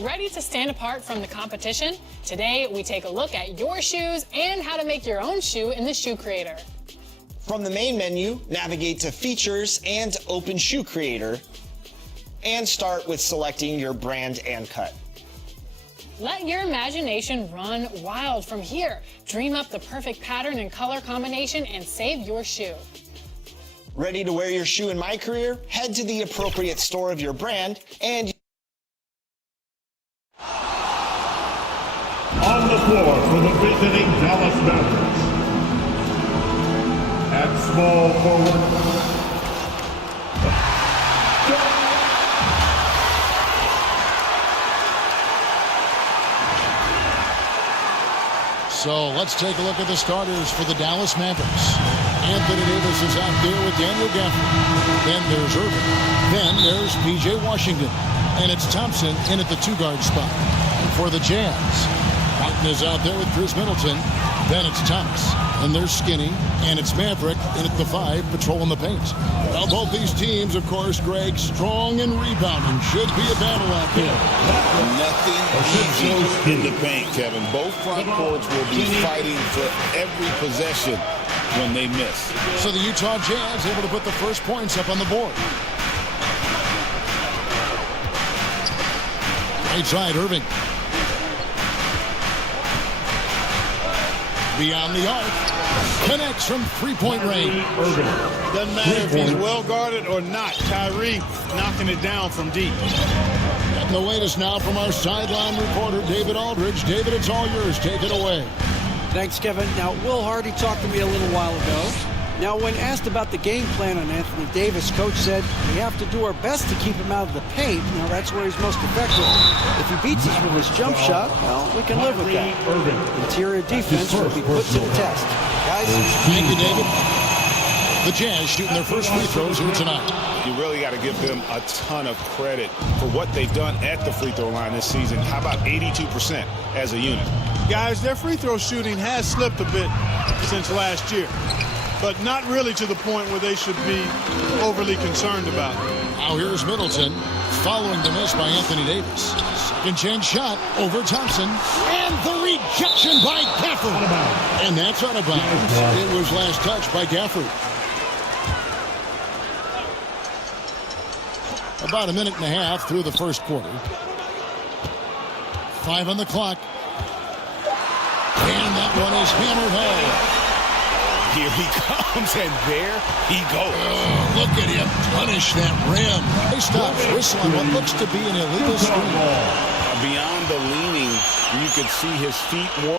Ready to stand apart from the competition? Today, we take a look at your shoes and how to make your own shoe in the Shoe Creator. From the main menu, navigate to Features and Open Shoe Creator, and start with selecting your brand and cut. Let your imagination run wild from here. Dream up the perfect pattern and color combination and save your shoe. Ready to wear your shoe in My Career? Head to the appropriate store of your brand and on the floor for the visiting Dallas Mavericks. At small forward, So let's take a look at the starters for the Dallas Mavericks. Anthony Davis is out there with Daniel Gafford. Then there's Irving. Then there's P.J. Washington. And it's Thompson in at the two-guard spot. For the Jazz, Martin is out there with Chris Middleton. Then it's Thomas. And there's Skinny. And it's Maverick in at the 5, patrolling the paint. Now both these teams, of course, Greg, strong and rebounding. Should be a battle out there. Nothing easy in the paint, Kevin. Both front courts will be fighting for every possession when they miss. So the Utah Jazz able to put the first points up on the board. Right side, Irving. Beyond the arc. Connects from three-point range. Doesn't matter if he's well guarded or not. Kyrie knocking it down from deep. And the latest now from our sideline reporter, David Aldridge. David, it's all yours. Take it away. Thanks, Kevin. Now, Will Hardy talked to me a little while ago. Now, when asked about the game plan on Anthony Davis, coach said we have to do our best to keep him out of the paint. Now, that's where he's most effective. If he beats us with his jump shot, well, we can live with that. Interior defense will be put to the test. Guys, thank you, David. The Jazz shooting their first free throws here tonight. You really got to give them a ton of credit for what they've done at the free throw line this season. How about 82% as a unit? Guys, their free throw shooting has slipped a bit since last year, but not really to the point where they should be overly concerned about it. Now here's Middleton following the miss by Anthony Davis. Second chance shot over Thompson. And the rejection by Gafford. And that's out of bounds. It was last touched by Gafford. About a minute and a half through the first quarter. 5 on the clock. And that one is hammered home. Here he comes, and there he goes. Oh, look at him punish that rim. He stops whistling what looks to be an illegal screen. Beyond the leaning, you could see his feet more.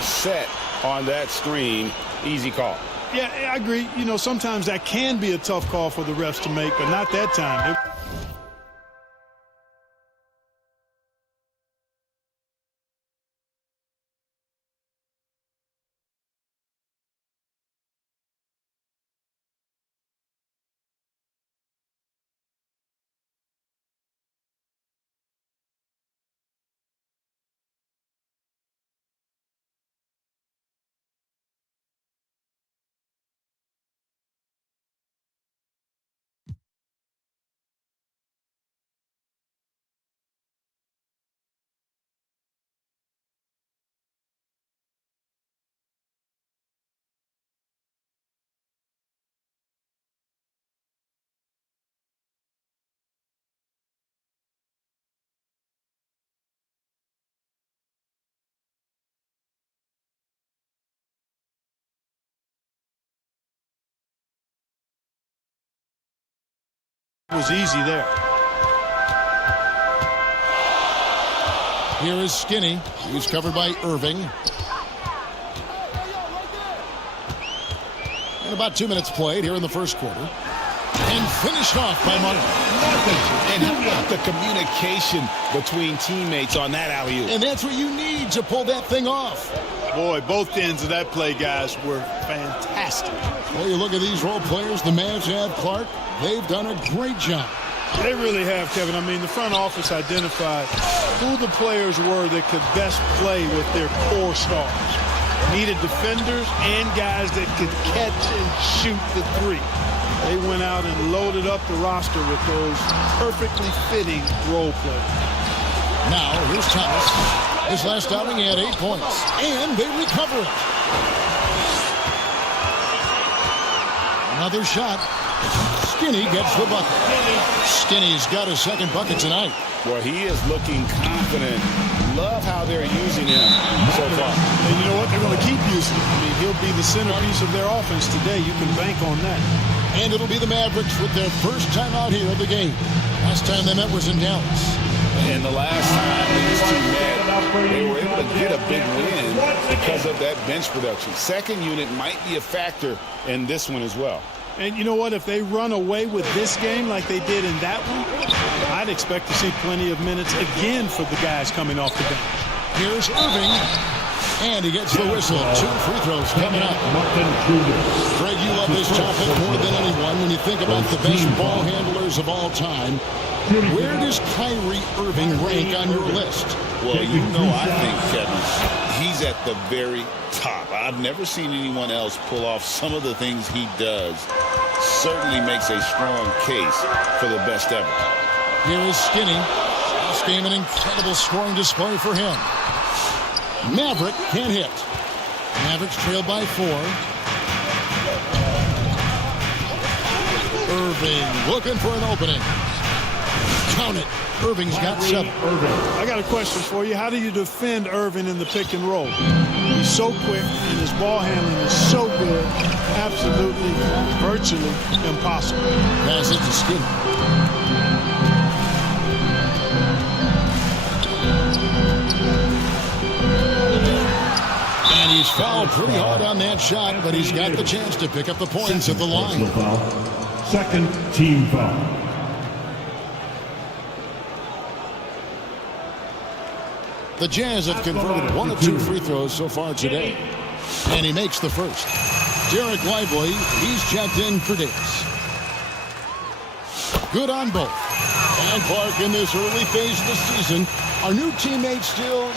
Set on that screen. Easy call. Yeah, I agree. You know, sometimes that can be a tough call for the refs to make, but not that time. It was easy there. Here is Skinny. He's covered by Irving. And about 2 minutes played here in the first quarter. And finished off by Martin. And how about the communication between teammates on that alley-oop? And that's what you need to pull that thing off. Boy, both ends of that play, guys, were fantastic. Well, you look at these role players. The Mavs have Clark. They've done a great job. They really have, Kevin. I mean, the front office identified who the players were that could best play with their core stars. Needed defenders and guys that could catch and shoot the three. They went out and loaded up the roster with those perfectly fitting role players. Now, here's Thomas. His last outing, he had 8 points. And they recover it. Another shot. Skinny gets the bucket. Skinny's got his second bucket tonight. Well, he is looking confident. Love how they're using him so far. And you know what? They're going to keep using him. I mean, he'll be the centerpiece of their offense today. You can bank on that. And it'll be the Mavericks with their first time out here of the game. Last time they met was in Dallas. And the last time these two met, they were able to get a big win because of that bench production. Second unit might be a factor in this one as well. And you know what? If they run away with this game like they did in that one, I'd expect to see plenty of minutes again for the guys coming off the bench. Here's Irving. And he gets the whistle. 2 free throws coming up. Greg, you love this topic more than anyone when you think about the best ball handlers of all time. Where does Kyrie Irving rank on your list? Well, you know, I think, Kevin, he's at the very top. I've never seen anyone else pull off some of the things he does. Certainly makes a strong case for the best ever. Here is Skinny. This game an incredible scoring display for him. Maverick can't hit. Mavericks trailed by 4. Irving looking for an opening. Count it. Irving's got 7. I got a question for you. How do you defend Irving in the pick and roll? He's so quick and his ball handling is so good. Absolutely, virtually impossible. Pass it to Skinny. And he's fouled pretty hard on that shot, but he's got the chance to pick up the points at the line. Second team foul. The Jazz have converted 1 of 2 free throws so far today. And he makes the first. Derek Lively, he's checked in for Davis. Good on both. And Clark, in this early phase of the season, are new teammates still,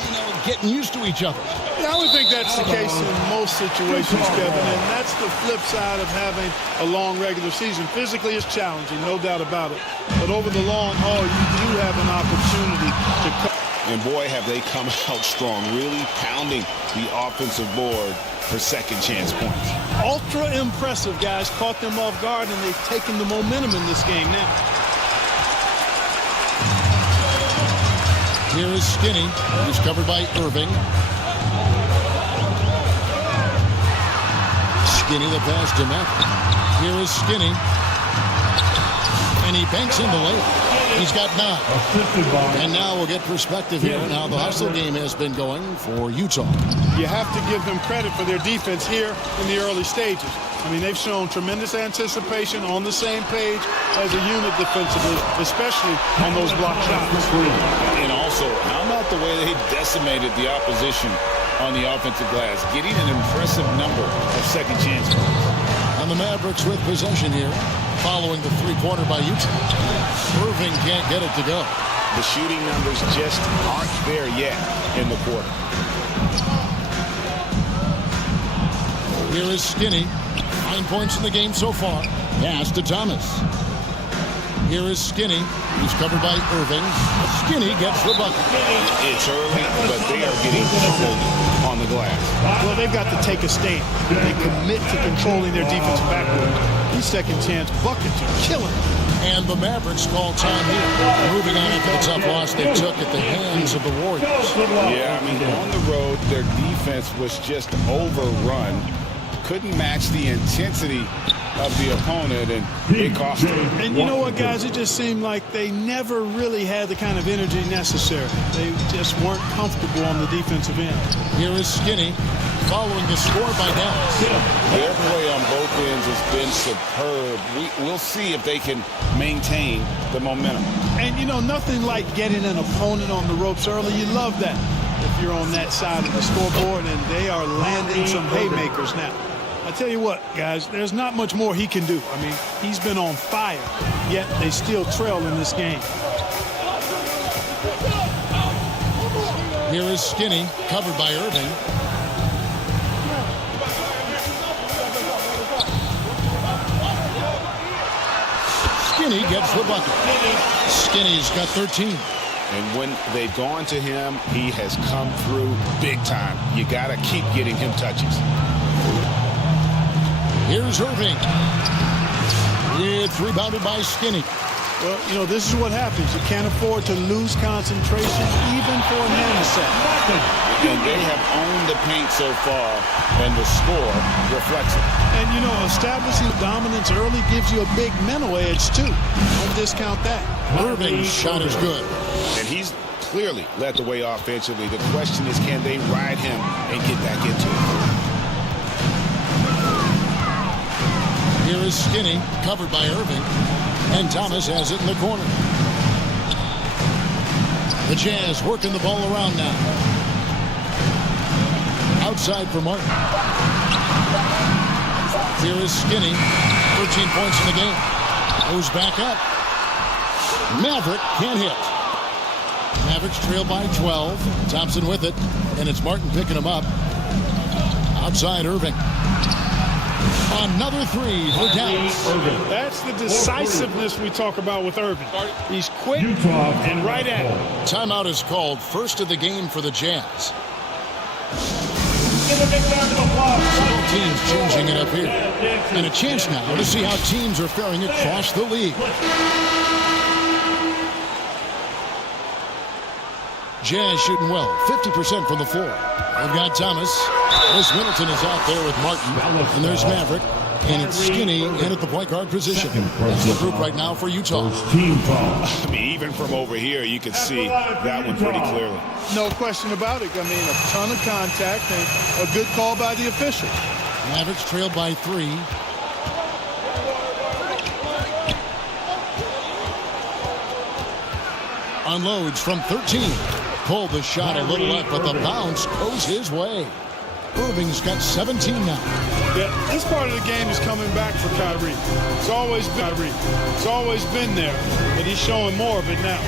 getting used to each other? Yeah, I would think that's the case in most situations, Kevin, and that's the flip side of having a long regular season. Physically, it's challenging, no doubt about it. But over the long haul, you do have an opportunity to cut. And boy, have they come out strong, really pounding the offensive board for second chance points. Ultra impressive, guys. Caught them off guard, and they've taken the momentum in this game now. Here is Skinny. He's covered by Irving. Skinny the pass to Maverick. Here is Skinny. And he banks in the layup. He's got 9. And now we'll get perspective here on how the hustle game has been going for Utah. You have to give them credit for their defense here in the early stages. I mean, they've shown tremendous anticipation, on the same page as a unit defensively, especially on those block shots. And also, how about the way they decimated the opposition on the offensive glass, getting an impressive number of second chance points. And the Mavericks with possession here, following the 3-pointer by Utah. Irving can't get it to go. The shooting numbers just aren't there yet in the quarter. Here is Skinny. 9 points in the game so far. Pass to Thomas. Here is Skinny. He's covered by Irving. Skinny gets the bucket. It's early, but they are getting pummeled on the glass. Well, they've got to take a stand. They commit to controlling their defensive backcourt. These second chance buckets are killing. And the Mavericks call time here. Moving on after the tough loss they took at the hands of the Warriors. Yeah, I mean, on the road, their defense was just overrun. Couldn't match the intensity of the opponent, and it cost them. And you know what, guys? It just seemed like they never really had the kind of energy necessary. They just weren't comfortable on the defensive end. Here is Skinny following the score by Dallas. Their play on both ends has been superb. We'll see if they can maintain the momentum. And, you know, nothing like getting an opponent on the ropes early. You love that if you're on that side of the scoreboard, and they are landing some haymakers now. I tell you what, guys, there's not much more he can do. I mean, he's been on fire, yet they still trail in this game. Here is Skinny, covered by Irving. Skinny gets the bucket. Skinny's got 13. And when they've gone to him, he has come through big time. You got to keep getting him touches. Here's Irving. It's rebounded by Skinny. Well, you know, this is what happens. You can't afford to lose concentration even for a nanosecond. And they have owned the paint so far, and the score reflects it. And, you know, establishing dominance early gives you a big mental edge, too. Don't discount that. Irving's shot is good. And he's clearly led the way offensively. The question is, can they ride him and get back into it? Here is Skinny, covered by Irving. And Thomas has it in the corner. The Jazz working the ball around now. Outside for Martin. Here is Skinny. 13 points in the game. Goes back up. Maverick can't hit. Mavericks trail by 12. Thompson with it. And it's Martin picking him up. Outside Irving. Another three for Dallas. That's the decisiveness we talk about with Irving. He's quick and right at it. Timeout is called, first of the game for the Jazz. Both teams changing it up here. And a chance now to see how teams are faring across the league. Jazz shooting well, 50% from the floor. They've got Thomas. Chris Middleton is out there with Martin. And there's Maverick. And it's Skinny in at the point guard position. That's the group right now for Utah. I mean, even from over here, you can see that one pretty clearly. No question about it. I mean, a ton of contact and a good call by the official. Mavericks trailed by 3. Unloads from 13. Pulled the shot a little up, but the bounce goes his way. Irving's got 17 now. Yeah, this part of the game is coming back for Kyrie. It's always been there, but he's showing more of it now.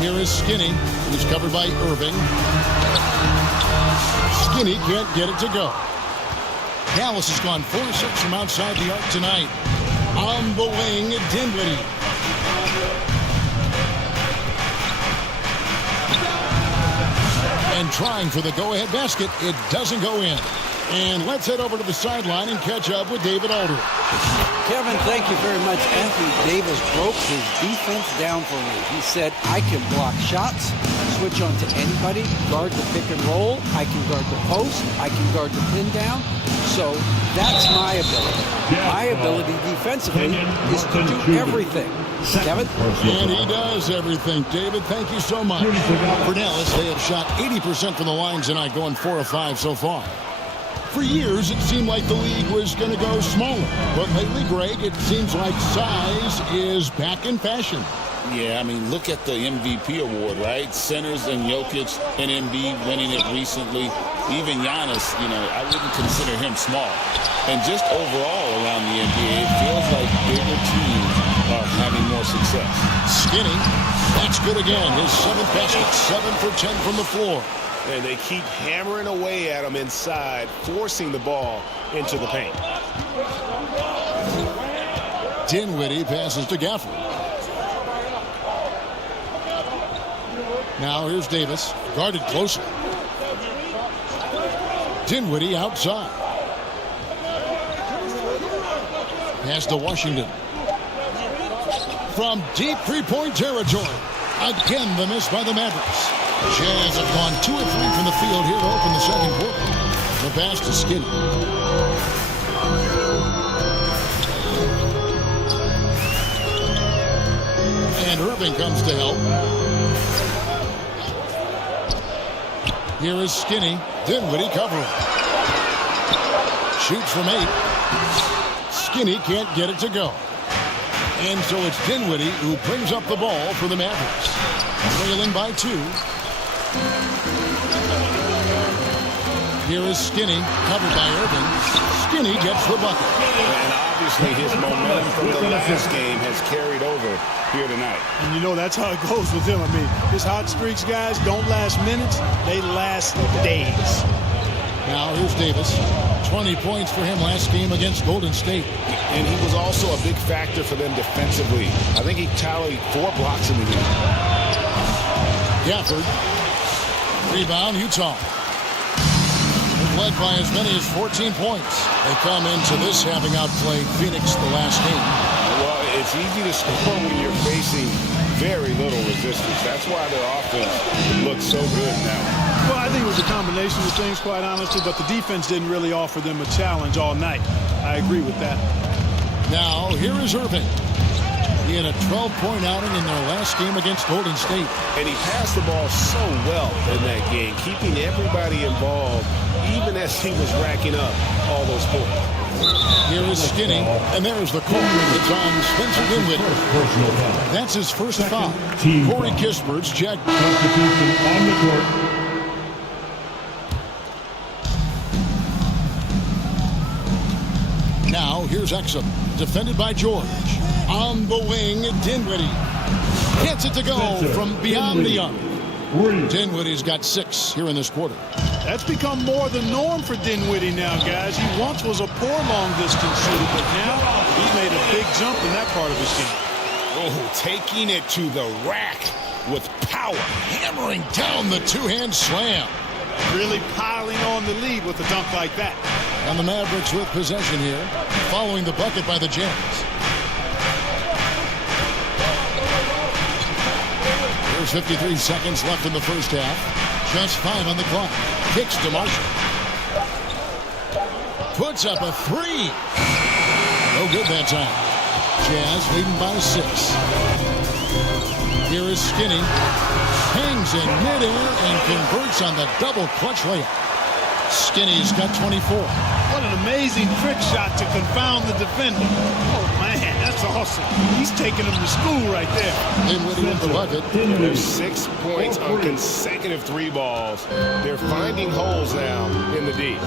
Here is Skinny, who's covered by Irving. Skinny can't get it to go. Dallas has gone 4-6 from outside the arc tonight. On the wing, Dinwiddie. And trying for the go-ahead basket, it doesn't go in. And let's head over to the sideline and catch up with David Aldridge. Kevin, thank you very much. Anthony Davis broke his defense down for me. He said, I can block shots, switch on to anybody, guard the pick and roll, I can guard the post, I can guard the pin down. So that's my ability. My ability defensively is to do everything. Kevin? And he does everything. David, thank you so much. For Dallas, they have shot 80% from the line tonight, going 4 of 5 so far. For years, it seemed like the league was going to go smaller. But lately, Greg, it seems like size is back in fashion. Yeah, I mean, look at the MVP award, right? Centers and Jokic and Embiid winning it recently. Even Giannis, you know, I wouldn't consider him small. And just overall around the NBA, it feels like bigger teams are having more success. Skinny, that's good again. His 7th basket, 7 for 10 from the floor. And they keep hammering away at him inside, forcing the ball into the paint. Dinwiddie passes to Gafford. Now here's Davis, guarded closely. Dinwiddie outside. Pass to Washington. From deep three-point territory. Again, the miss by the Mavericks. Jazz have gone 2 of 3 from the field here to open the second quarter. The pass to Skinny. And Irving comes to help. Here is Skinny. Dinwiddie covering. Shoots from 8. Skinny can't get it to go. And so it's Dinwiddie who brings up the ball for the Mavericks. Trailing by 2. Here is Skinny, covered by Irving. Skinny gets the bucket. And obviously his momentum from the last game has carried over here tonight. And you know that's how it goes with him. I mean, his hot streaks, guys, don't last minutes. They last days. Now here's Davis. 20 points for him last game against Golden State. And he was also a big factor for them defensively. I think he tallied 4 blocks in the game. Gafford. Rebound, Utah. Led by as many as 14 points. They come into this having outplayed Phoenix the last game. Well, it's easy to score when you're facing very little resistance. That's why their offense looks so good now. Well, I think it was a combination of things, quite honestly, but the defense didn't really offer them a challenge all night. I agree with that. Now, here is Irving. He had a 12-point outing in their last game against Golden State. And he passed the ball so well in that game, keeping everybody involved, even as he was racking up all those points. Here is Skinny, and there's the call. It's on Spencer Dinwiddie. That's his first foul. Corey Kispert's checked. Substitution on the court. Now, here's Exum, defended by George. On the wing, Dinwiddie. Gets it to go from beyond the arc. Dinwiddie's got 6 here in this quarter. That's become more the norm for Dinwiddie now, guys. He once was a poor long-distance shooter, but now he's made a big jump in that part of his game. Oh, taking it to the rack with power. Hammering down the two-hand slam. Really piling on the lead with a dunk like that. And the Mavericks with possession here, following the bucket by the Jazz. There's 53 seconds left in the first half. Just 5 on the clock. Kicks to Marshall. Puts up a 3. No good that time. Jazz leading by 6. Here is Skinny. Hangs in midair and converts on the double clutch layup. Skinny's got 24. What an amazing trick shot to confound the defender. Oh, man, that's awesome. He's taking him to school right there. Dinwiddie with the bucket. There's 6 points on consecutive 3 balls. They're finding holes now in the D.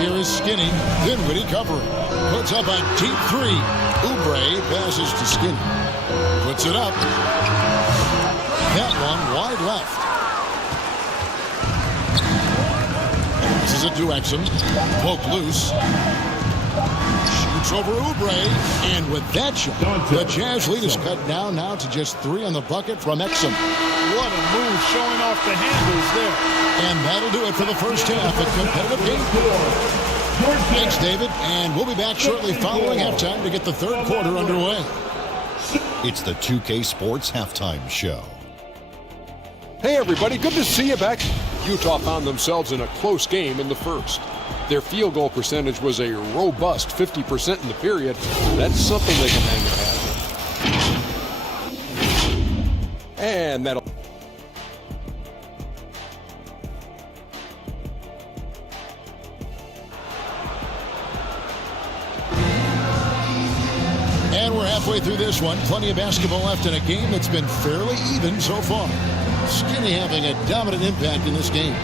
Here is Skinny. Dinwiddie covering. Puts up a deep 3. Oubre passes to Skinny. Puts it up. That one wide left. Passes it to Exum. Poke loose. Shoots over Oubre. And with that shot, the Jazz lead is cut down now to just 3 on the bucket from Exum. What a move, showing off the handles there. And that'll do it for the first half. A competitive game. Thanks, David. And we'll be back shortly following halftime to get the third quarter underway. It's the 2K Sports Halftime Show. Hey everybody, good to see you back. Utah found themselves in a close game in the first. Their field goal percentage was a robust 50% in the period. That's something they can hang their hat with. And that'll... And we're halfway through this one. Plenty of basketball left in a game that's been fairly even so far. Skinny having a dominant impact in this game.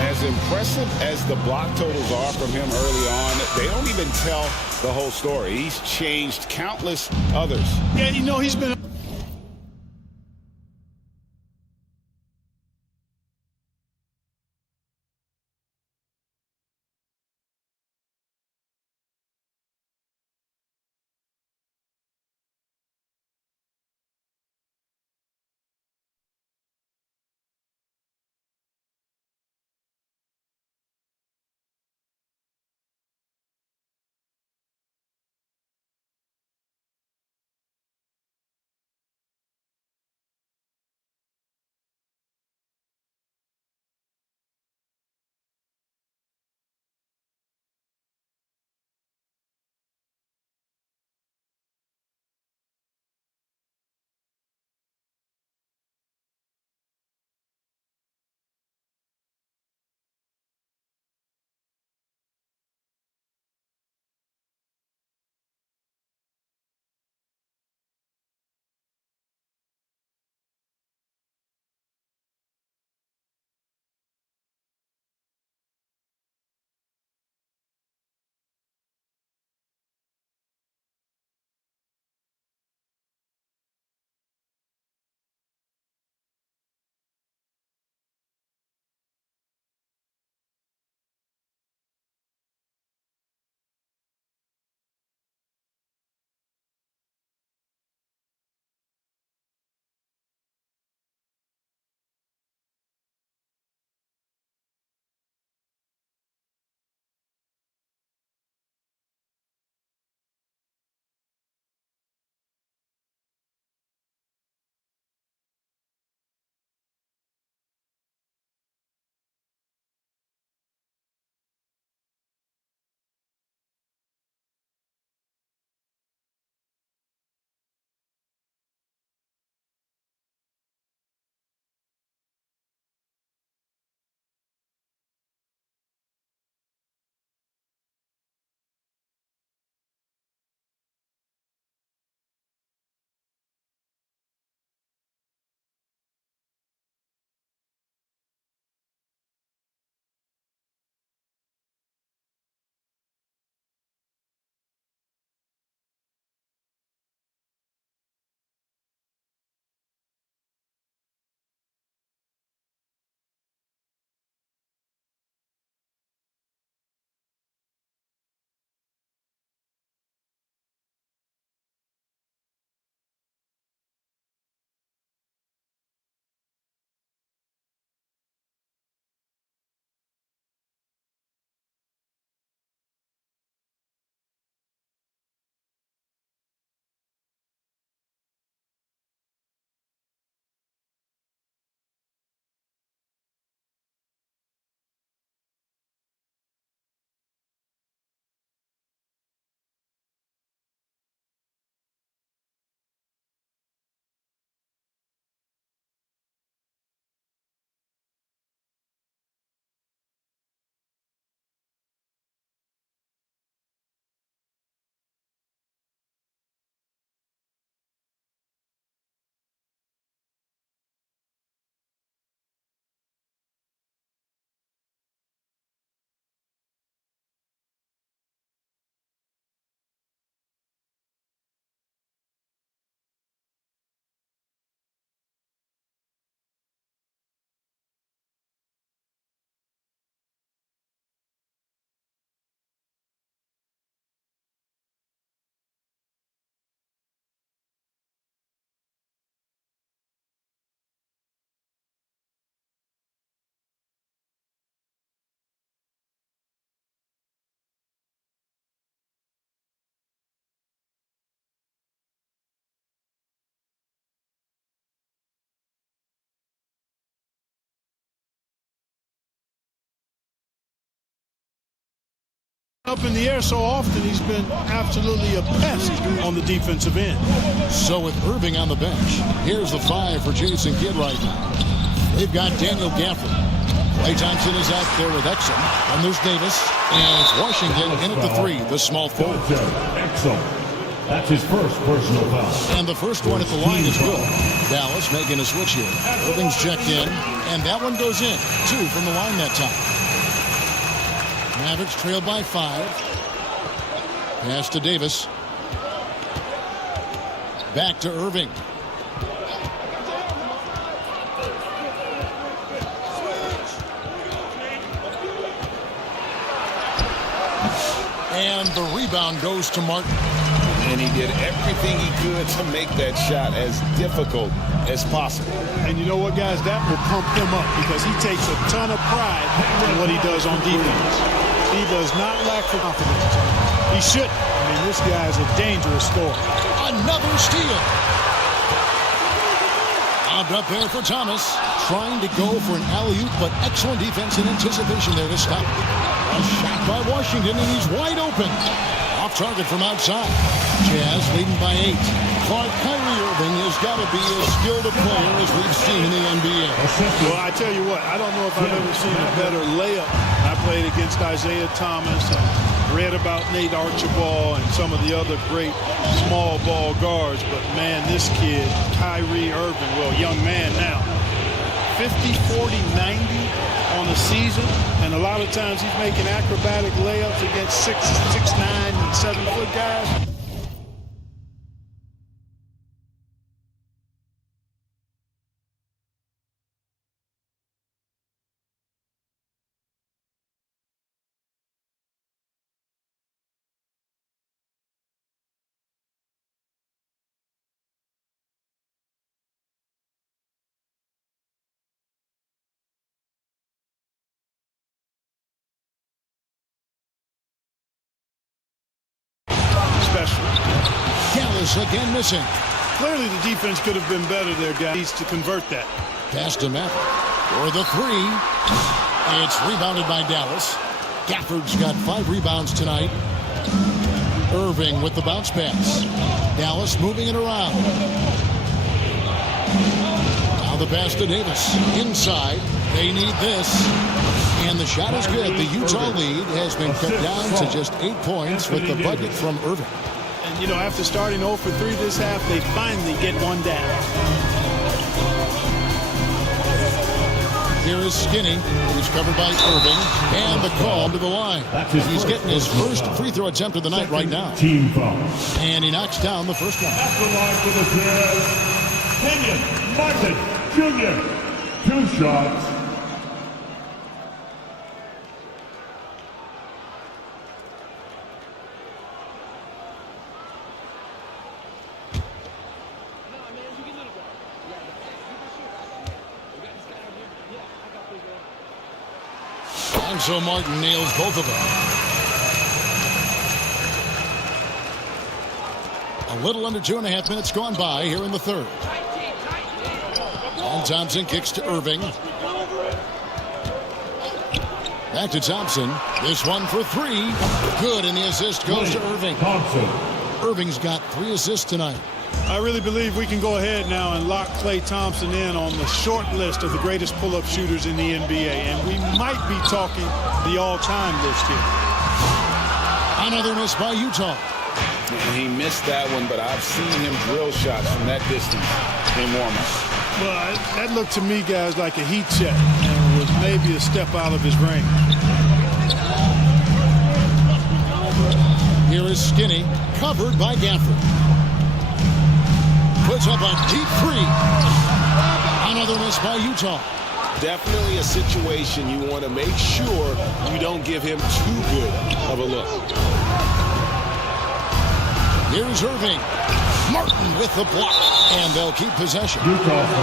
As impressive as the block totals are from him early on, they don't even tell the whole story. He's changed countless others. Yeah, you know, he's been Up in the air so often, he's been absolutely a pest on the defensive end. So with Irving on the bench, here's the 5 for Jason Kidd right now. They've got Daniel Gafford. Klay Thompson is out there with Exum. And there's Davis. And it's Washington in at the 3, the small forward. Exum. That's his first personal foul. And the first one at the line is good. Dallas making a switch here. Irving's checked in. And that one goes in. 2 from the line that time. Mavericks trail by 5. Pass to Davis. Back to Irving. And the rebound goes to Martin. And he did everything he could to make that shot as difficult as possible. And you know what, guys? That will pump him up because he takes a ton of pride in what he does on defense. He does not lack for confidence. He shouldn't. I mean, this guy is a dangerous scorer. Another steal. Lobbed up there for Thomas. Trying to go for an alley-oop, but excellent defense and anticipation there to stop. A shot by Washington, and he's wide open. Off target from outside. Jazz leading by 8. Clark, Kyrie Irving has got to be as skilled a player as we've seen in the NBA. Well, I tell you what, I don't know if I've ever seen a better layup. I played against Isaiah Thomas and read about Nate Archibald and some of the other great small ball guards. But, man, this kid, Kyrie Irving, well, young man now, 50, 40, 90 on a season. And a lot of times he's making acrobatic layups against 6'9", and 7-foot guys. Dallas again missing. Clearly the defense could have been better there, guys, to convert that. Pass to Maverick for the 3. It's rebounded by Dallas. Gafford's got 5 rebounds tonight. Irving with the bounce pass. Dallas moving it around. Now the pass to Davis. Inside. They need this. And the shot is good. The Utah lead has been cut down to just 8 points with the bucket from Irving. And, you know, after starting 0 for 3 this half, they finally get one down. Here is Skinny. He's covered by Irving. And the call to the line. He's getting his first free throw attempt of the night right now. Team foul. And he knocks down the first one. At the line for the Jazz, Kenyon Martin Jr. 2 shots. And so Martin nails both of them. A little under 2.5 minutes gone by here in the third. And Thompson kicks to Irving. Back to Thompson. This one for 3. Good, and the assist goes to Irving. Irving's got 3 assists tonight. I really believe we can go ahead now and lock Klay Thompson in on the short list of the greatest pull-up shooters in the NBA, and we might be talking the all-time list here. Another miss by Utah. He missed that one, but I've seen him drill shots from that distance in warm-up. Well, that looked to me, guys, like a heat check, and was maybe a step out of his range. Here is Skinny, covered by Gafford. Puts up a deep 3. Another miss by Utah. Definitely a situation you want to make sure you don't give him too good of a look. Here's Irving. Martin with the block. And they'll keep possession.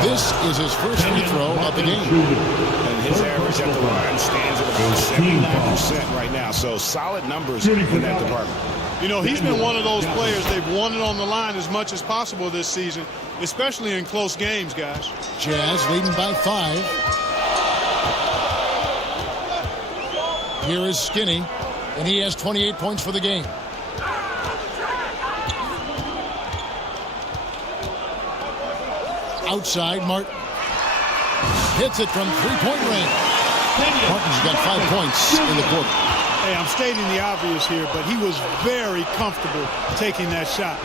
This is his first free throw of the game. And his average at the line stands at about 79% right now. So solid numbers in that department. You know, he's been one of those players, they've won it on the line as much as possible this season, especially in close games, guys. Jazz leading by 5. Here is Skinny. And he has 28 points for the game. Outside, Martin hits it from three-point range. Martin's got 5 points in the quarter. Hey, I'm stating the obvious here, but he was very comfortable taking that shot.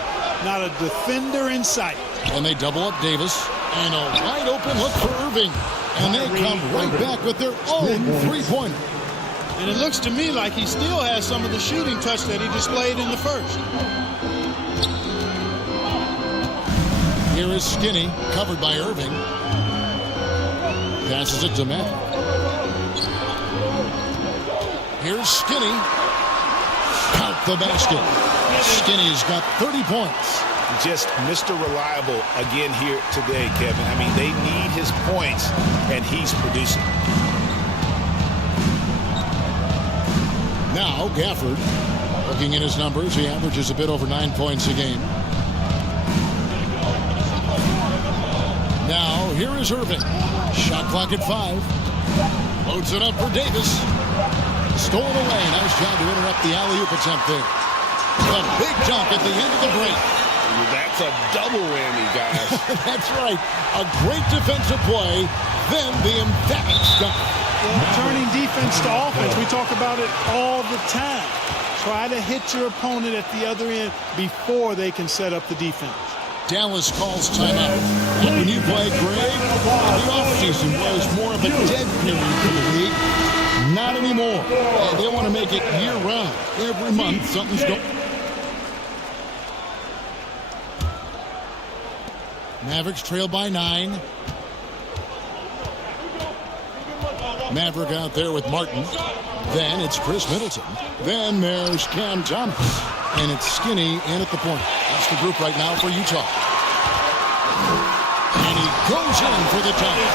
Not a defender in sight. And they double up Davis. And a wide open look for Irving. And they come right back with their own three-pointer. And it looks to me like he still has some of the shooting touch that he displayed in the first. Here is Skinny, covered by Irving. Passes it to Maverick. Here's Skinny. Count the basket. Skinny's got 30 points. Just Mr. Reliable again here today, Kevin. I mean, they need his points, and he's producing. Now, Gafford, looking at his numbers, he averages a bit over 9 points a game. Now, here is Irving. Shot clock at 5. Loads it up for Davis. Stolen away. Nice job to interrupt the alley-oop attempt there. A big dunk at the end of the break. That's a double whammy, guys. That's right. A great defensive play, then the emphatic dunk. Well, turning defense to offense, we talk about it all the time. Try to hit your opponent at the other end before they can set up the defense. Dallas calls timeout. When you play, Greg, the offseason was more of a dead period for the league. Not anymore. They want to make it year-round. Every month, something's going. Mavericks trail by 9. Maverick out there with Martin. Then it's Chris Middleton. Then there's Cam Thomas. And it's Skinny in at the point. That's the group right now for Utah. And he goes in for the dunk.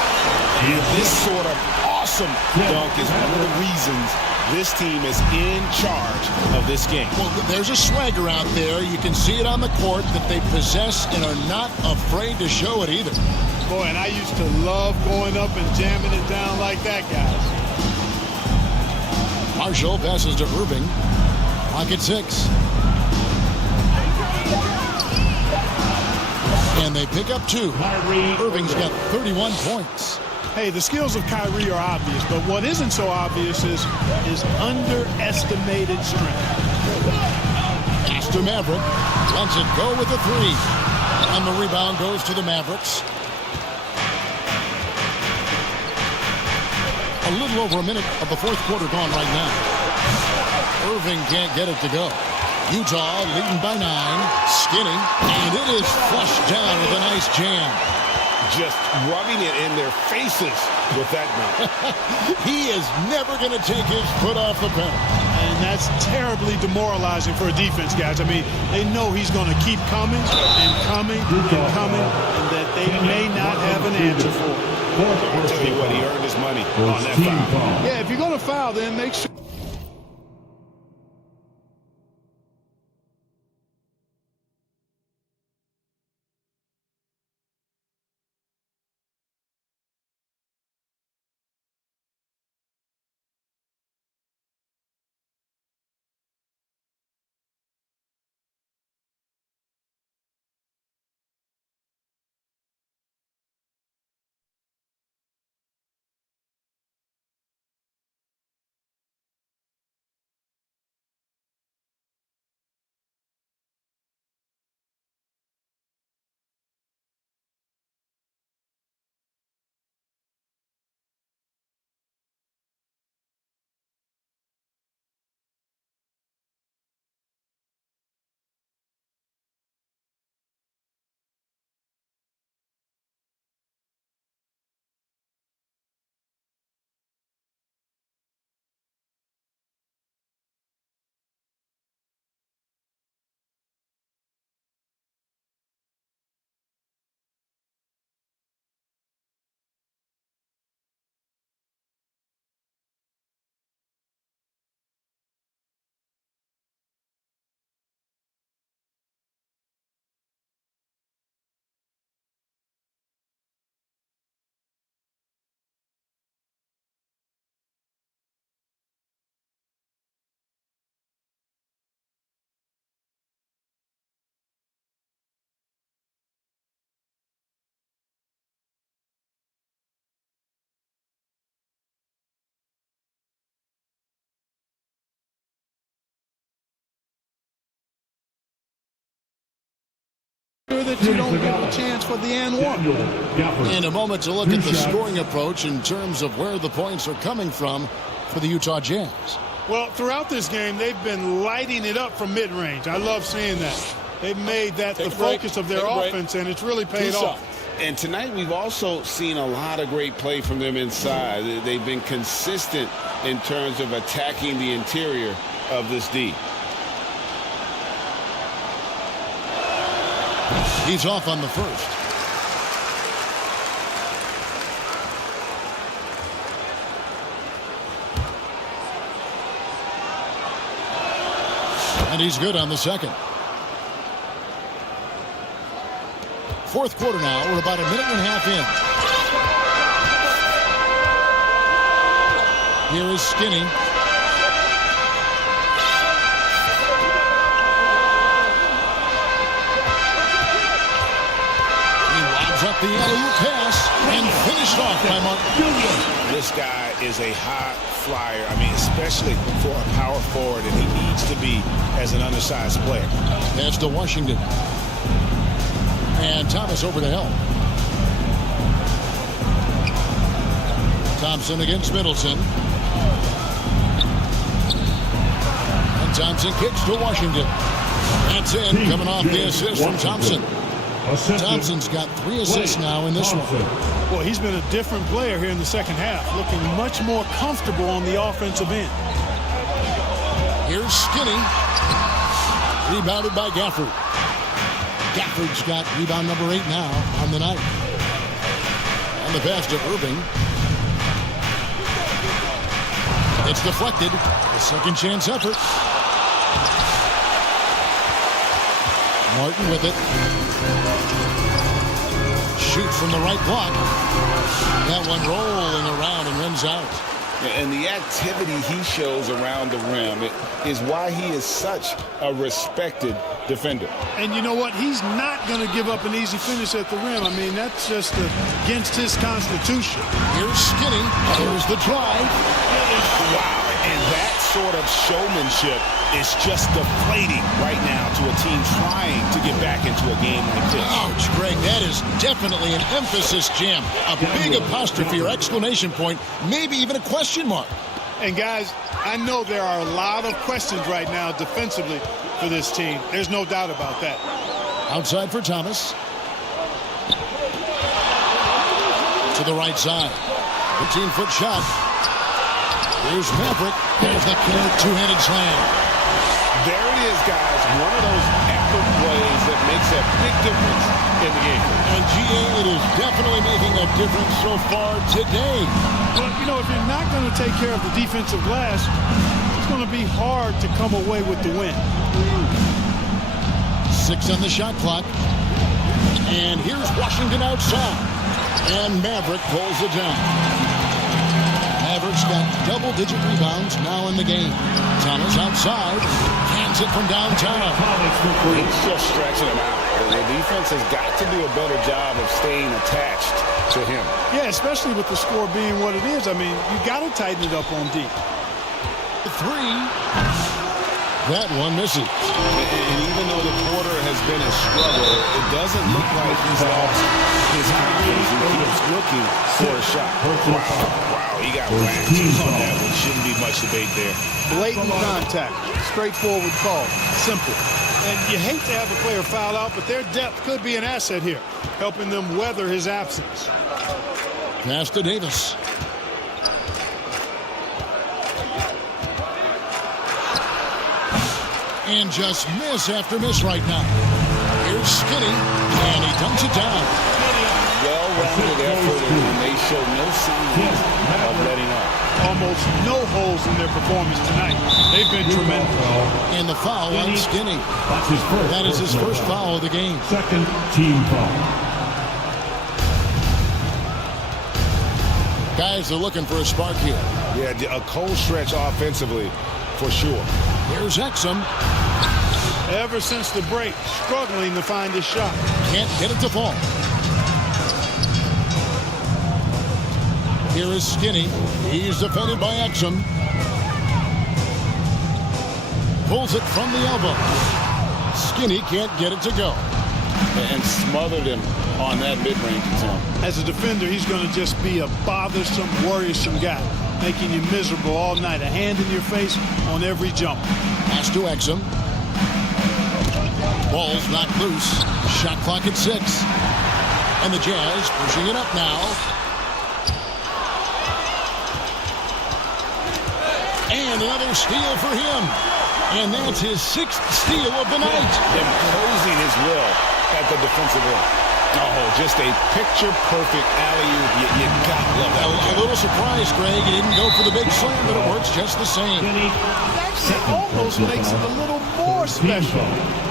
This sort of awesome dunk is one of the reasons this team is in charge of this game. Well, there's a swagger out there. You can see it on the court that they possess and are not afraid to show it either. Boy, and I used to love going up and jamming it down like that, guys. Marshall passes to Irving. Clock at 6. And they pick up 2. Irving's got 31 points. Hey, the skills of Kyrie are obvious, but what isn't so obvious is his underestimated strength. Pass to Maverick. Lets it go with a 3. And the rebound goes to the Mavericks. A little over a minute of the fourth quarter gone right now. Irving can't get it to go. Utah leading by 9. Skinny. And it is flushed down with a nice jam. Just rubbing it in their faces with that dunk. He is never going to take his foot off the pedal. And that's terribly demoralizing for a defense, guys. I mean, they know he's going to keep coming and coming and coming, and that they may not have an answer for it. I'll tell you what, he earned his money on that foul. Yeah, if you're going to foul, then make sure. sure that you don't give a chance for the and one. And a moment to look at the scoring approach in terms of where the points are coming from for the Utah Jazz. Well, throughout this game, they've been lighting it up from mid-range. I love seeing that. They've made that the focus of their offense, and it's really paid off. And tonight we've also seen a lot of great play from them inside. They've been consistent in terms of attacking the interior of this D. He's off on the first. And he's good on the second. Fourth quarter now. We're about a minute and a half in. Here is Skinny. He lobs up the alley-oop pass and finished off by Martin. This guy is a high flyer. I mean, especially for a power forward, and he needs to be as an undersized player. Pass to Washington. And Thomas over to help. Thompson against Middleton. And Thompson kicks to Washington. That's in, coming off the assist from Thompson. Thompson's got 3 assists now in this one. Well, he's been a different player here in the second half, looking much more comfortable on the offensive end. Here's Skinny. Rebounded by Gafford. Gafford's got rebound number 8 now on the night. And the pass to Irving. It's deflected. A second chance effort. Martin with it. Shoots from the right block. That one rolling around and runs out. And the activity he shows around the rim is why he is such a respected defender. And you know what? He's not going to give up an easy finish at the rim. I mean, that's just against his constitution. Here's Skinny. There's the drive. Wow. And that sort of showmanship is just deflating right now to a team trying to get back into a game like this. Ouch, Greg. That is definitely an emphasis jam. A big apostrophe or exclamation point, maybe even a question mark. And guys, I know there are a lot of questions right now defensively for this team. There's no doubt about that. Outside for Thomas. To the right side. 15-foot shot. Here's Maverick. There's the killer two-handed slam. There it is, guys. One of those effort plays that makes a big difference in the game. And GA, it is definitely making a difference so far today. Well, you know, if you're not going to take care of the defensive glass, it's going to be hard to come away with the win. 6 on the shot clock. And here's Washington outside. And Maverick pulls it down. Maverick's got double-digit rebounds now in the game. Thomas outside. Cans it from downtown. He's just stretching him out. The defense has got to do a better job of staying attached to him. Yeah, especially with the score being what it is. I mean, you got to tighten it up on D. 3. That one misses. And even though the quarter has been a struggle, it doesn't look like he's lost his confidence. He keeps looking for a shot. Wow, he got whacked on that one. Shouldn't be much debate there. Blatant contact. Straightforward call. Simple. And you hate to have a player foul out, but their depth could be an asset here, helping them weather his absence. Pass to Davis. And just miss after miss right now. Here's Skinny, and he dunks it down. Well-rounded effort, and they show no signs of letting up. Almost no holes in their performance tonight. They've been tremendous. And the foul on Skinny. That is his first foul of the game. Second team foul. Guys are looking for a spark here. Yeah, a cold stretch offensively, for sure. Here's Exum. Ever since the break, struggling to find his shot. Can't get it to fall. Here is Skinny. He's defended by Exum. Pulls it from the elbow. Skinny can't get it to go. and smothered him on that mid-range attempt. As a defender, he's going to just be a bothersome, worrisome guy, making you miserable all night. A hand in your face on every jump. Pass to Exum. Ball's knocked loose. Shot clock at 6. And the Jazz pushing it up now. And another steal for him. And that's his 6th steal of the night. Imposing his will at the defensive end. Oh, just a picture-perfect alley-oop. You gotta love that. A little surprise, Greg. He didn't go for the big slam, but it works just the same. That almost makes it a little more special.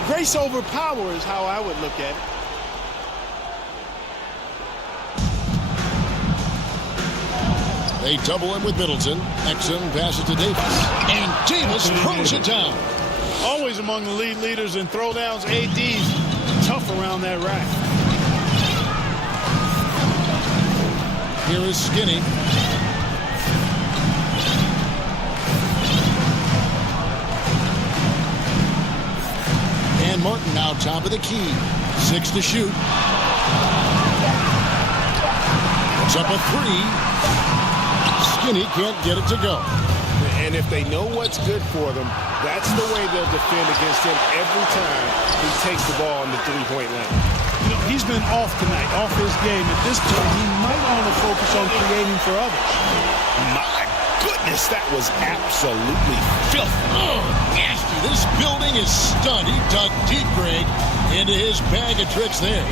Grace over power is how I would look at it. They double him with Middleton. Exum passes to Davis. And Davis throws it down. Always among the lead leaders in throwdowns. AD's tough around that rack. Here is Skinny. And Martin now top of the key. 6 to shoot. It's up a 3. Skinny can't get it to go. And if they know what's good for them, that's the way they'll defend against him every time he takes the ball in the three-point line. You know, he's been off tonight, off his game. At this point, he might want to focus on creating for others. My goodness, that was absolutely filthy. Oh, nasty. This building is stunned. He dug deep, Greg, into his bag of tricks there.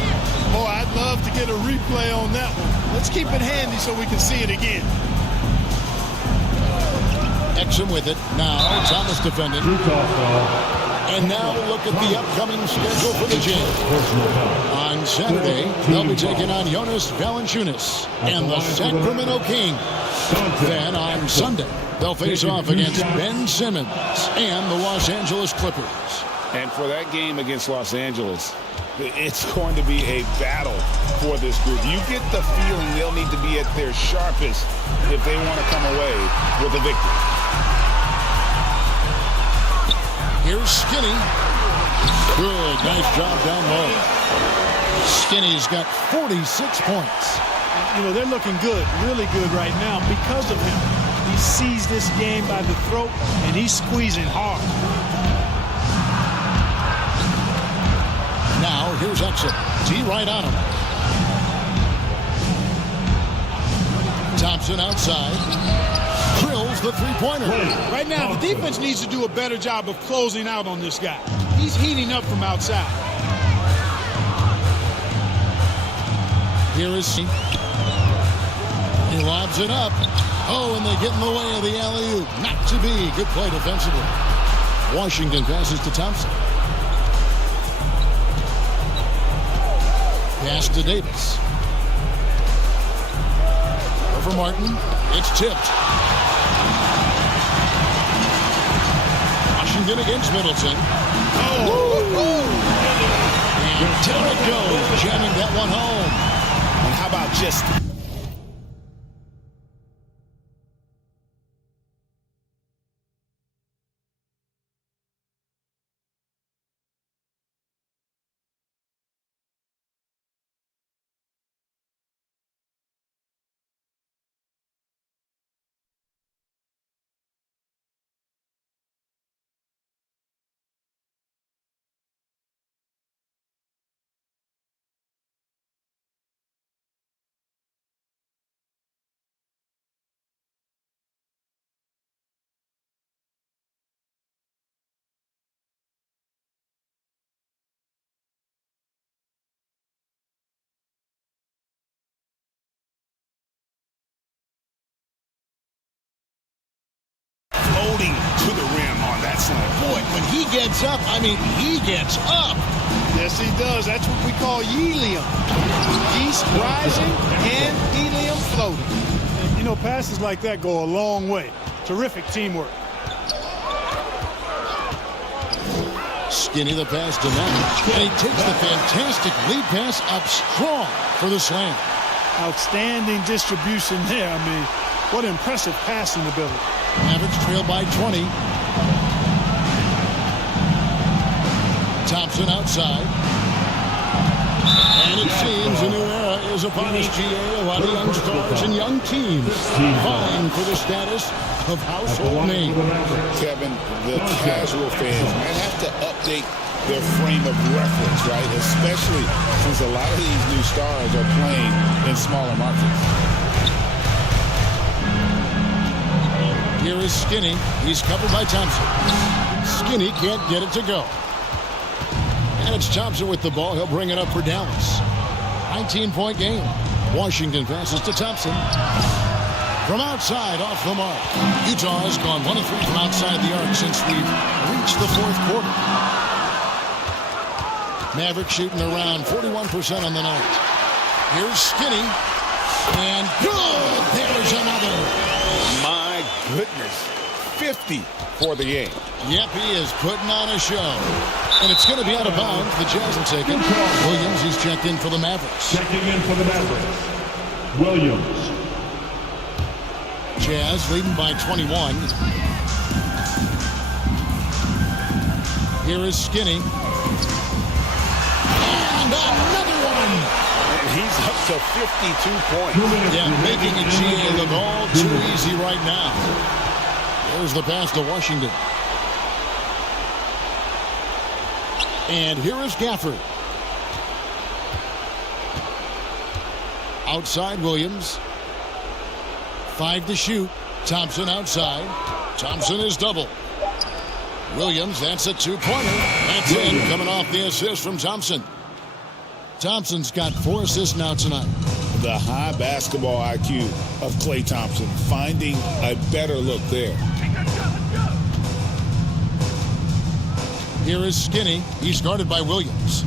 Boy, I'd love to get a replay on that one. Let's keep it handy so we can see it again. Exum with it. Now, Thomas defending. And now look at the upcoming schedule for the Jazz. On Saturday, they'll be taking on Jonas Valanciunas and the Sacramento Kings. Then on Sunday, they'll face off against Ben Simmons and the Los Angeles Clippers. And for that game against Los Angeles, it's going to be a battle for this group. You get the feeling they'll need to be at their sharpest if they want to come away with a victory. Here's Skinny. Good, nice job down low. Skinny's got 46 points. You know, they're looking good, really good right now because of him. He sees this game by the throat, and he's squeezing hard. Now, here's Exum. T right on him. Thompson outside. Drills the three-pointer. Right now, the defense needs to do a better job of closing out on this guy. He's heating up from outside. Here is C. He lobs it up. Oh, and they get in the way of the alley-oop. Not to be. Good play defensively. Washington passes to Thompson. Pass to Davis. Over Martin. It's tipped. Washington against Middleton. And down it goes, jamming that one home. And how about just... floating to the rim on that slam. Boy, when he gets up, I mean, he gets up. Yes, he does. That's what we call helium. Yeast rising and helium floating. And, you know, passes like that go a long way. Terrific teamwork. Skinny the pass to Nash. And he takes the fantastic lead pass up strong for the slam. Outstanding distribution there. I mean, what impressive passing ability. Mavericks trail by 20. Thompson outside. And it seems a new era is upon us, GA. A lot of young stars and young teams vying for the status of household name. Kevin, the casual fans might have to update their frame of reference, right? Especially since a lot of these new stars are playing in smaller markets. Here is Skinny. He's covered by Thompson. Skinny can't get it to go. And it's Thompson with the ball. He'll bring it up for Dallas. 19-point game. Washington passes to Thompson. From outside, off the mark. Utah has gone 1 of 3 from outside the arc since we've reached the fourth quarter. Maverick shooting around 41% on the night. Here's Skinny. And good! There's another. My goodness. 50 for the game. Yep, he is putting on a show. And it's going to be out of bounds. The Jazz will take it. Williams, he's checked in for the Mavericks. Checking in for the Mavericks, Williams. Jazz leading by 21. Here is Skinny. And another one. And he's up to 52 points. Yeah, making it GA look all too easy right now. There's the pass to Washington. And here is Gafford. Outside Williams. 5 to shoot. Thompson outside. Thompson is double. Williams, that's a 2-pointer. That's in, coming off the assist from Thompson. Thompson's got 4 assists now tonight. The high basketball IQ of Klay Thompson, finding a better look there. Here is Skinny. He's guarded by Williams.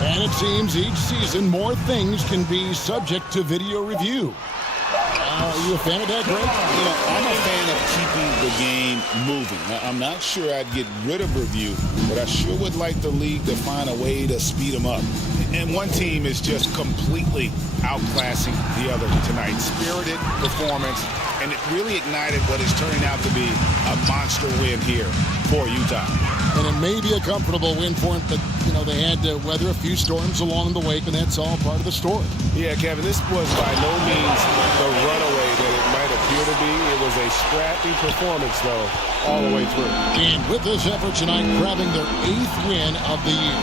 And it seems each season more things can be subject to video review. Are you a fan of that, Greg? You know, I'm a fan of keeping the game moving. Now, I'm not sure I'd get rid of review, but I sure would like the league to find a way to speed them up. And one team is just completely outclassing the other tonight. Spirited performance, and it really ignited what is turning out to be a monster win here for Utah. And it may be a comfortable win for them, but, you know, they had to weather a few storms along the way, and that's all part of the story. Yeah, Kevin, this was by no means the runaway that it might appear to be. It was a scrappy performance, though, all the way through. And with this effort tonight, grabbing their 8th win of the year.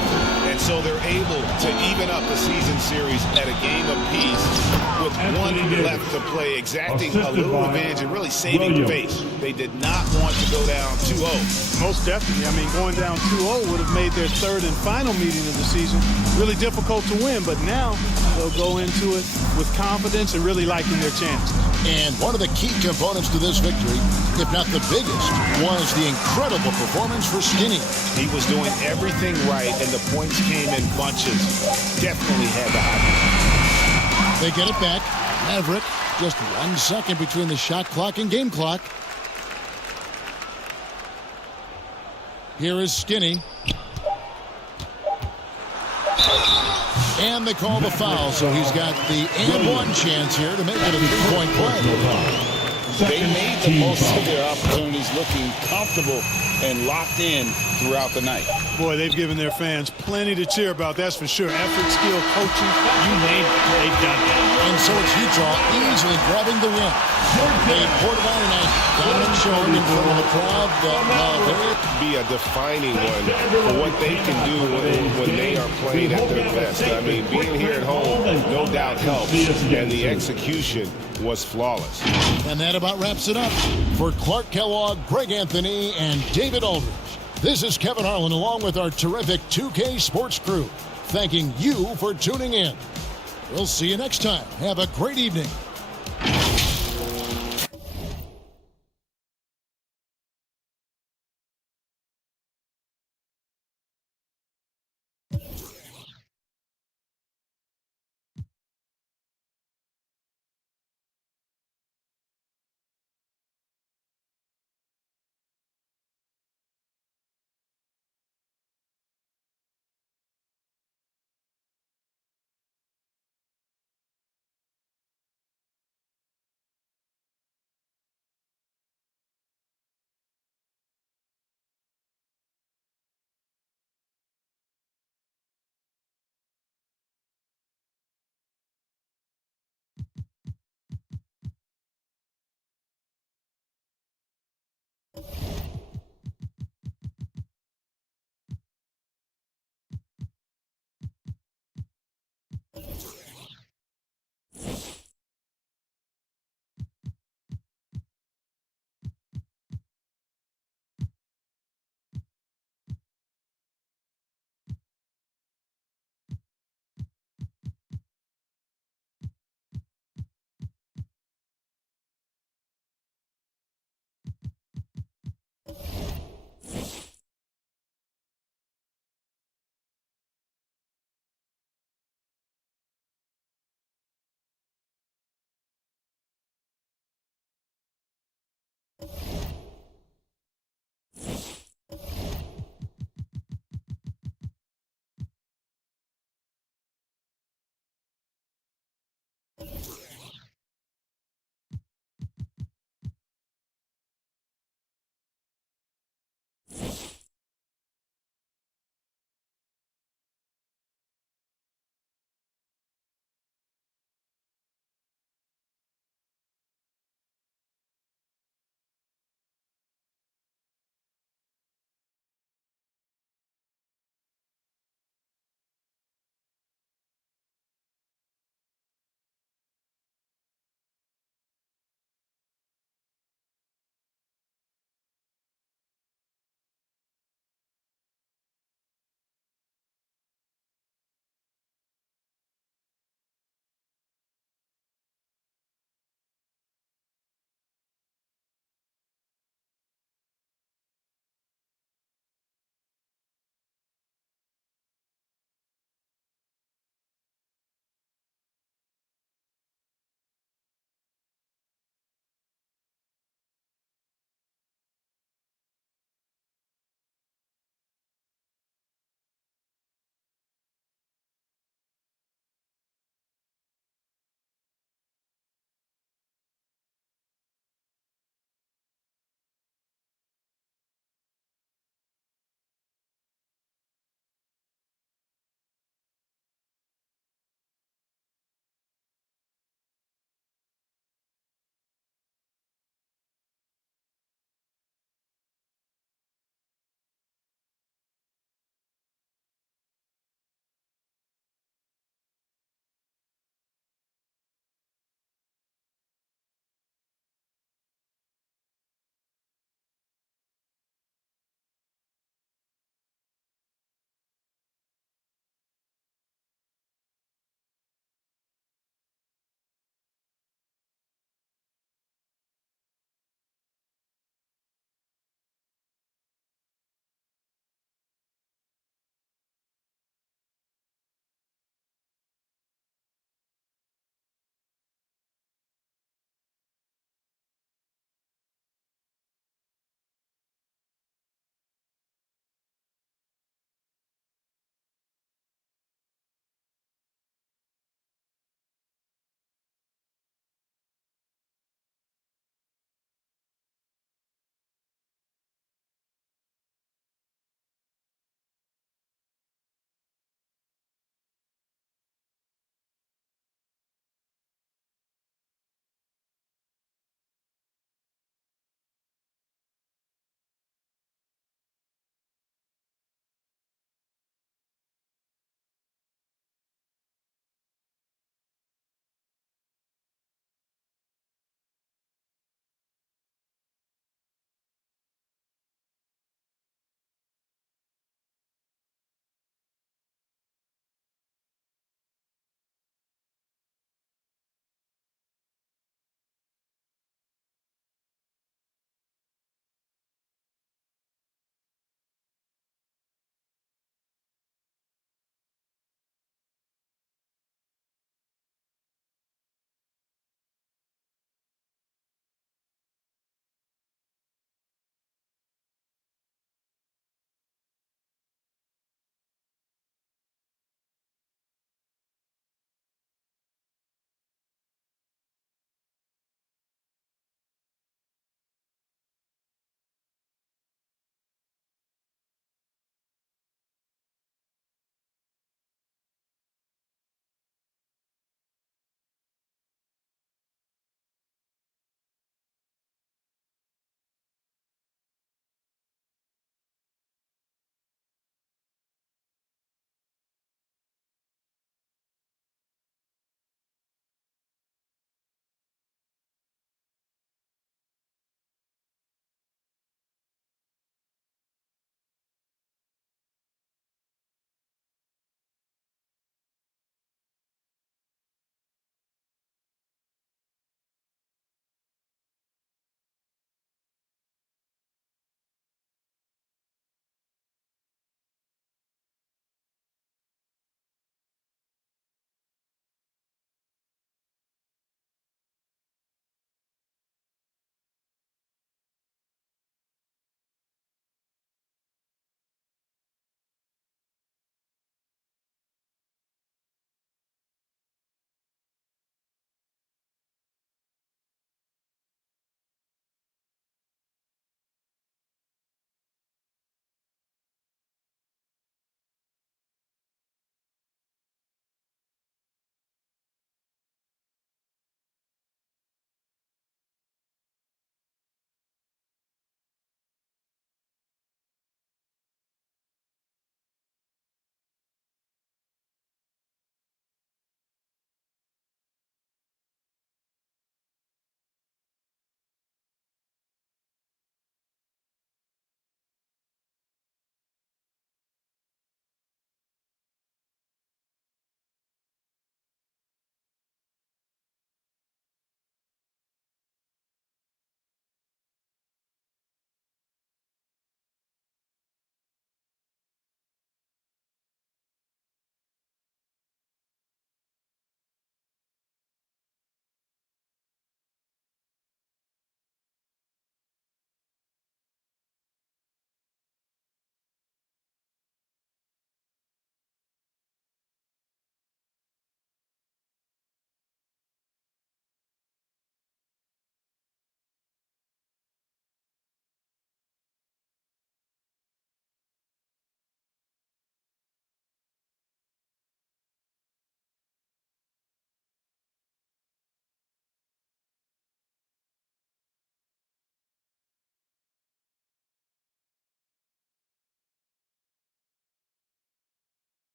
And so they're able to even up the season series at a game apiece with 1 left to play, exacting a little revenge and really saving face. They did not want to go down 2-0. Most definitely. I mean, going down 2-0 would have made their 3rd and final meeting of the season really difficult to win. But now they'll go into it with confidence and really liking their chances. And one of the key components to this victory, if not the biggest, was the incredible performance for Skinny. He was doing everything right, and the points came in bunches. Definitely had the high. They get it back. Maverick, just 1 second between the shot clock and game clock. Here is Skinny. And they call the foul, so he's got the and-one chance here to make it a 3-point play. They made the most of their opportunities, looking comfortable and locked in throughout the night. Boy, they've given their fans plenty to cheer about, that's for sure. Effort, skill, coaching, you name it, they've done it. And so it's Utah easily grabbing the win. They poured it on tonight, dominant showing in front of a crowd that be a defining one for what they can do when they are playing at their best. I mean, being here at home no doubt helps, and the execution was flawless. And that about wraps it up. For Clark Kellogg, Greg Anthony, and David Aldridge, this is Kevin Harlan along with our terrific 2K Sports crew, thanking you for tuning in. We'll see you next time. Have a great evening.